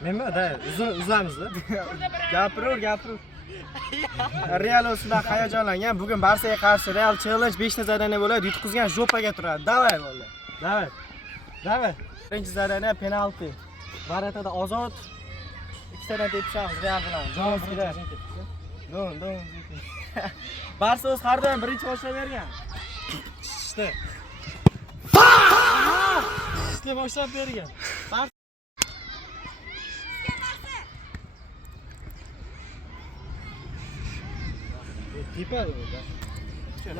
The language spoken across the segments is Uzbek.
Menmi? Da, uzamiz-da. Gapiraver. Real o'zidan hayajonlangan. Bugun Barsaga qarshi Real challenge 5 ta zadaniya bo'ladi. Yutqizgan jo'paga turadi. Davay bo'ldi. Davay. Birinchi zadaniya penalti. Varatada ozod. Ikkitadan tepishamiz Real bilan. Jonimizga. Don. Barsa o'z har doim birinchi boshlab bergan. Ishni boshlab bergan.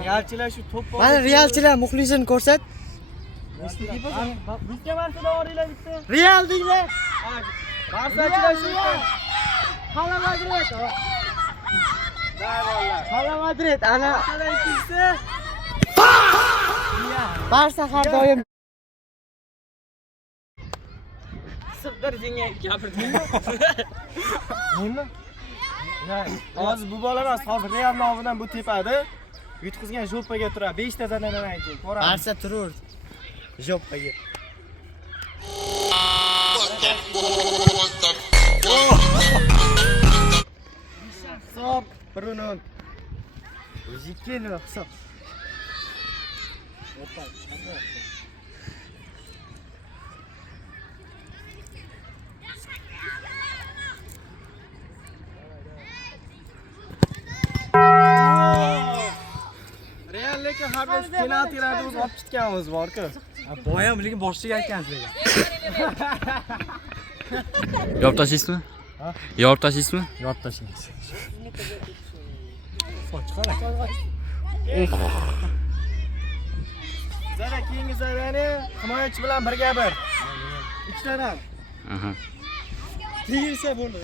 Realchilar shu to'p bor. Mana realchilar muxlisini ko'rsat. Bizga Barsadan oringlar bitta. Real dinglar. Barsachilar shu. Hala Madrid. Hala Madrid. Ana Barsadan ikkinchisi. Barsa har doim Sirtlar senga gapirdingmi? Nima? Hozir bu bola emas, hozir Real nomidan bu tepadi. Yutqizgan jo'paga turadi. 5 ta zadaniyadan ayting. Ko'ramiz. Barsa turur. Jo'paga. Hisob 1-0. O'zikeni hisob. Real lekin har bir penaltilarni o'zi olib ketganimiz bor-ku. Boyam lekin boshiga aytgansiz. Yorib tashlaysizmi? Ha? Yorib tashlaysizmi? Yorib tashlaymiz. Zara keyingi zadaniya himoyachi bilan birga bir. Ikkitadan. Aha. Tegirsa bo'ldi.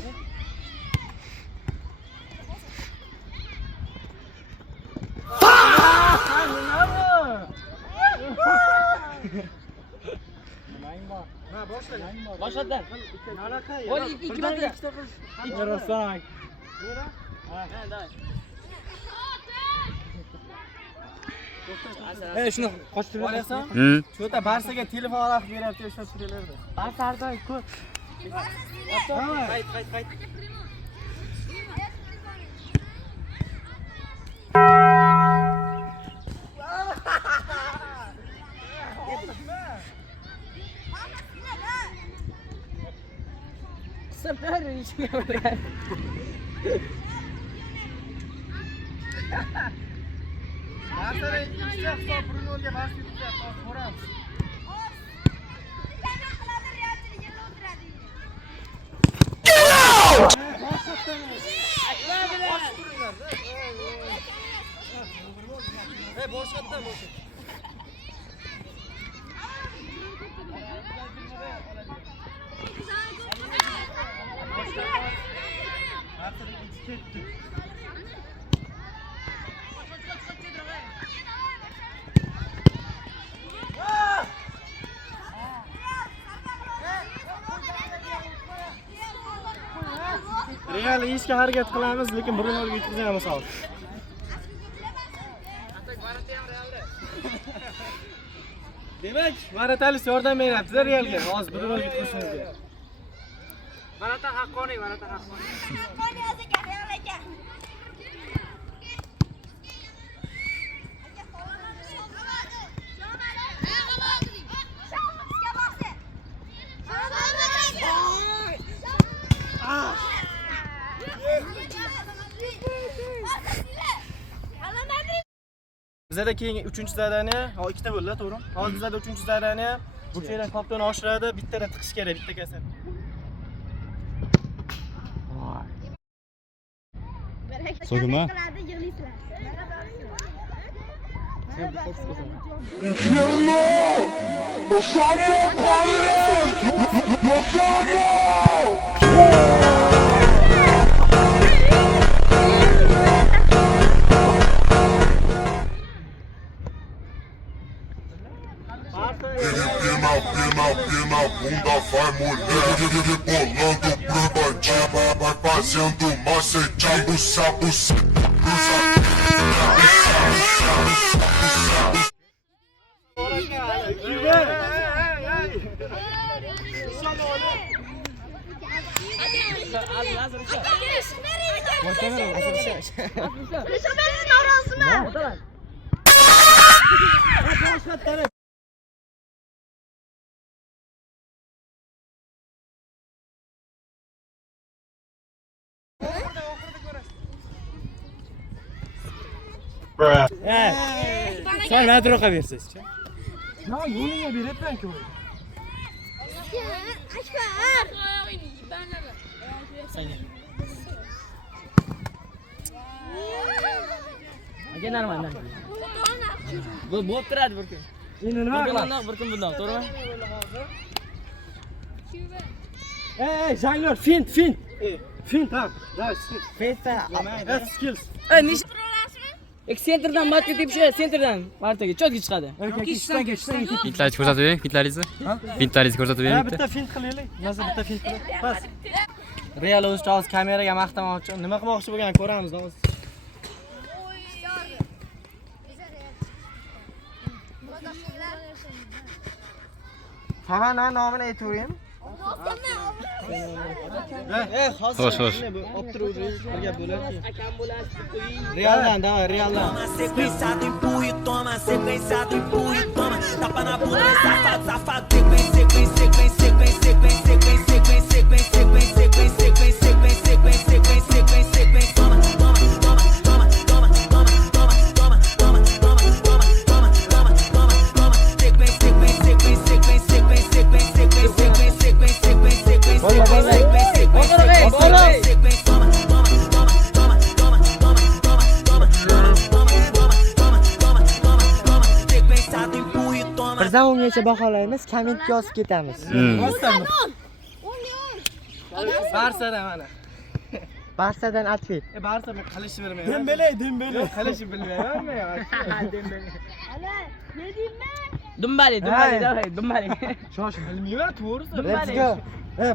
Boshlatdan. Voy ikki marta. Rostdan. Shuni qochtirib Olasan? Shu yerda Barsaga telefon olib beryapti, ishlab turinglar. Barsa har doim ko'p. Qayt. Sirtlar ichiga o'tirgan. Barsaga ikkinchi hisob 1-0 ga Barsa yutyapti. Ko'ramiz. Boshqatdan. Real ishga harakat qilamiz, lekin 1-0 ga yetkazamiz hozir. Demak, Maratalis yordam beryapti Realga. Hozir 1-0 ga yetkazishimizga. Marata haqqoniy. Bizda keyingi 3-zadaniya, ikkita bo'ldi, to'g'ri? Hozir bizda 3-zadaniya burchakdan koptoni oshiradi, bittadan tiqish kerak, bitta kasar. So'kma. Pina, bunda vai mulher, rebolando pro bandido, vai fazendo macete, buça, buça, Sen metroga bersiz-chi. Ya yo'liga beryapman-ku. Aka normal. Bu bo'lib turadi bir kun. Endi nima qilamiz? Bir kun bundoq, to'g'rimi? Janglar, fint. Fint ha. Давай, skills. Fintda. Skills. Sentrdan matga tepish, sentrdan martaga chotga chiqadi. Ishdan kech. Fintlaringizni ko'rsatib bering, fintlaringizni. Fintlaringizni ko'rsatib bering. Bitta fint qilaylik. Nazar bitta fint qilaylik. Bas. Real o'zi hozir kameraga maqtamoqchi. Nima qilmoqchi bo'lganini ko'ramiz hozir. Hamma nomini aytavering. Xo'sh. Birga bo'larki. Realdan, давай, realdan. Sequência do empurra e toma, sequência do empurra e toma. Tapa na bunda, safado, sequência, Birdan ungacha baholaymiz, kommentga yozib ketamiz. Barsadan mana. Barsadan atvet. Barsa men qilish bilmayman. Dembele. Qilish bilmayman men. Dembele. Dumbali, davay, dumbali. Shosh bilmayman, to'g'risi. Let's go.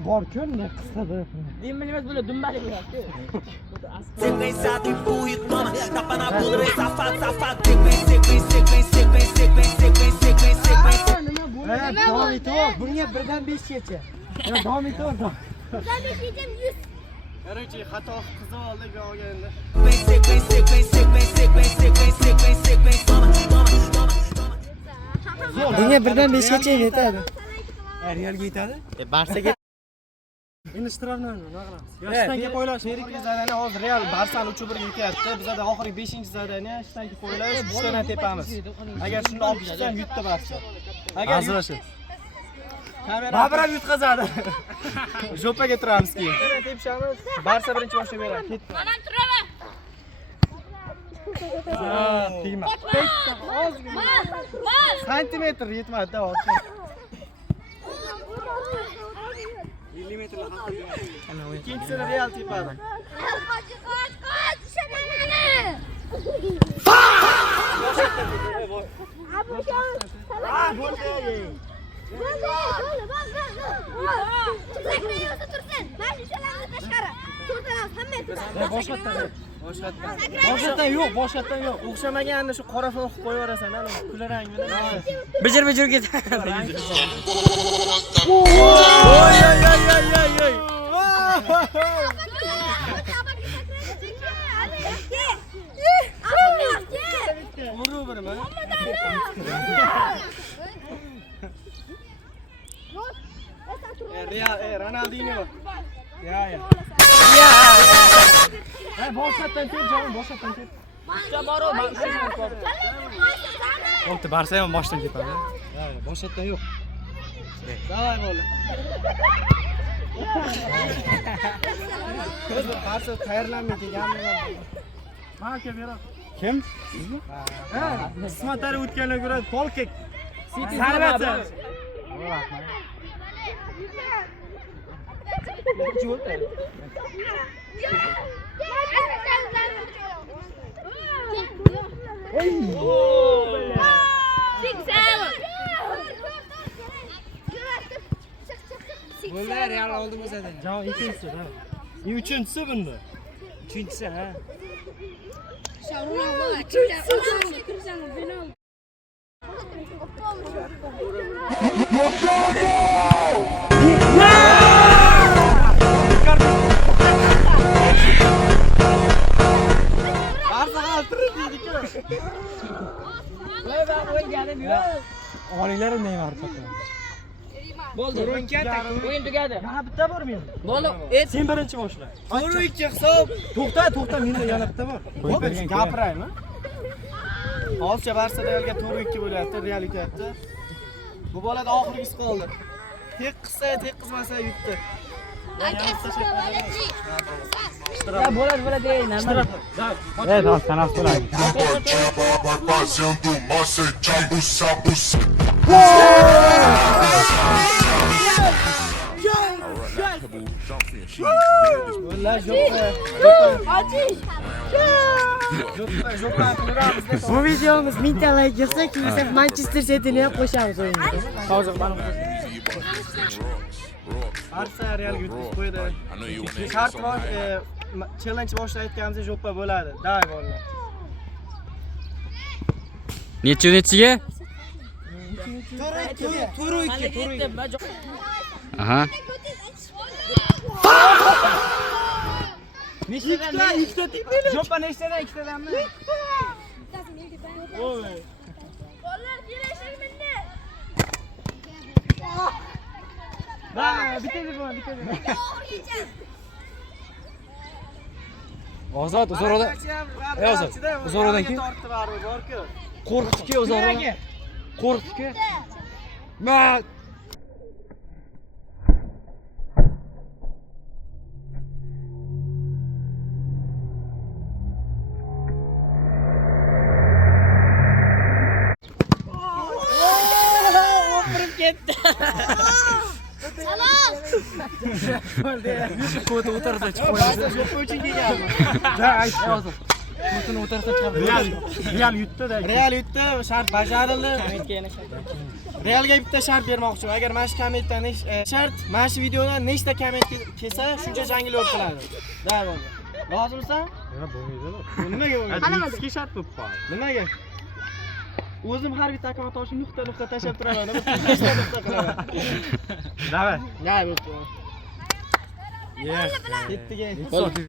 Bor-ku, ne qisqa. Dembali emas, bular dumbali bo'lyapti. sequência do empurra e toma. Tapa na bunda, safado, Davom etaver. Bunga birdan 5gacha. Davom etaver. Qarang-chi, xato qilib oldik olganda. Bunga birdan 5gacha yetadi. Realga yetadi? Barsaga Endi shtrafni nima qilamiz? Yoshdanga qo'ylash. Sherikli zadani hozir Real Barsani 3-1 yutyapti. Bizda oxirgi 5-zadani yoshdanga qo'ylash, 3 tadan tepamiz. Agar shuni olib chiqsam yutdi Barsa. Agar azrashi. Babram yutqazadi. Jo'paga turamiz keyin. Tepishamiz. Barsa birinchi boshlab beradi. Mana turaman. Tegma. Ozgina. Santimetr yetmadi-da hozir. Ikkinchisini Real tepadi. Qoch, Boshqatdan yo'q. O'xshamaganda shu qora fon qilib qo'yaverasan, ana kula rang bilan. Bijir ketadi. Oy. Uru birmi? Real, Ronaldinho. Ya. Boshqatdan tep, jonim, boshqatdan tep. Bo'pti, Barsa ham boshdan tepadi. Boshqatdan yo'q. Davay bola. Barsa tayyorlanmay kelganmi? Maka beradi. Kim? Sizmi? Ha, Ismatari o'tganlarga ko'ra polka. Sarvati. Rahmat. Bunlar Real oldi bizdan. Javob ikkinchisi, ha. Uchinchisi bunda. Uchinchisi, ha. Bo'ldi. O'yin tugadi. Yana bitta bor menda. Bo'ldi. Sen birinchi boshla. 4-2 hisob. To'xta, menda yana bitta bor. Gapiraymi? Hozircha Barsa Realga 4-2 bo'lyapti, Real yutyapti. Bu bolada oxirgisi qoldi. Tek qilsa, tek qilmasa yutdi. Aka sizga bo'ladi. Ya bo'ladi ey, nima? Vai fazendo massa e tchambuça, buça. Ular jo'pa. Bu videomiz 1000 ta like kelsa, keyin Manchester City'ni ham qo'shamiz o'yinga. Hozir mana Barsa Real yutib qo'ydi. Shart bor, challenge boshlayotganimizda jo'pa bo'ladi. Davay bolalar. Nechiga? 4-2. Aha. Ikkita tepinglar. Jo'pa nechtadan ikkitadanmi? Voy. Bolalar kelishing menda. Bitta Ozod, Uzorodan. Ozod, Uzorodan keyin tortdi baribir bor-ku. qo'rqitdi Uzorodan. Qo'rqitdi. Ma Ko'ta o'tarsa chiqib qo'yadi. Jo'pa uchun kelganmi? Ozod. Ko'tini o'tarsa chiqib Real yutdi-da. Real yutdi, shart bajarildi. Realga bitta shart bermoqchiman. Agar mana shu kommentdan shart, mana shu videoda nechta komment kelsa, shuncha jangli o'tkaziladi. Davay bo'ldi. Lozimsan? Nimaga bo'lmaydi? Sizga shart bo'lib qoldi. Nimaga? O'zim har bitta akkaunt toshni nuqta tashab turaman. Nechta nuqta qilaman. Davay. Davay bo'ldi. Ketdik.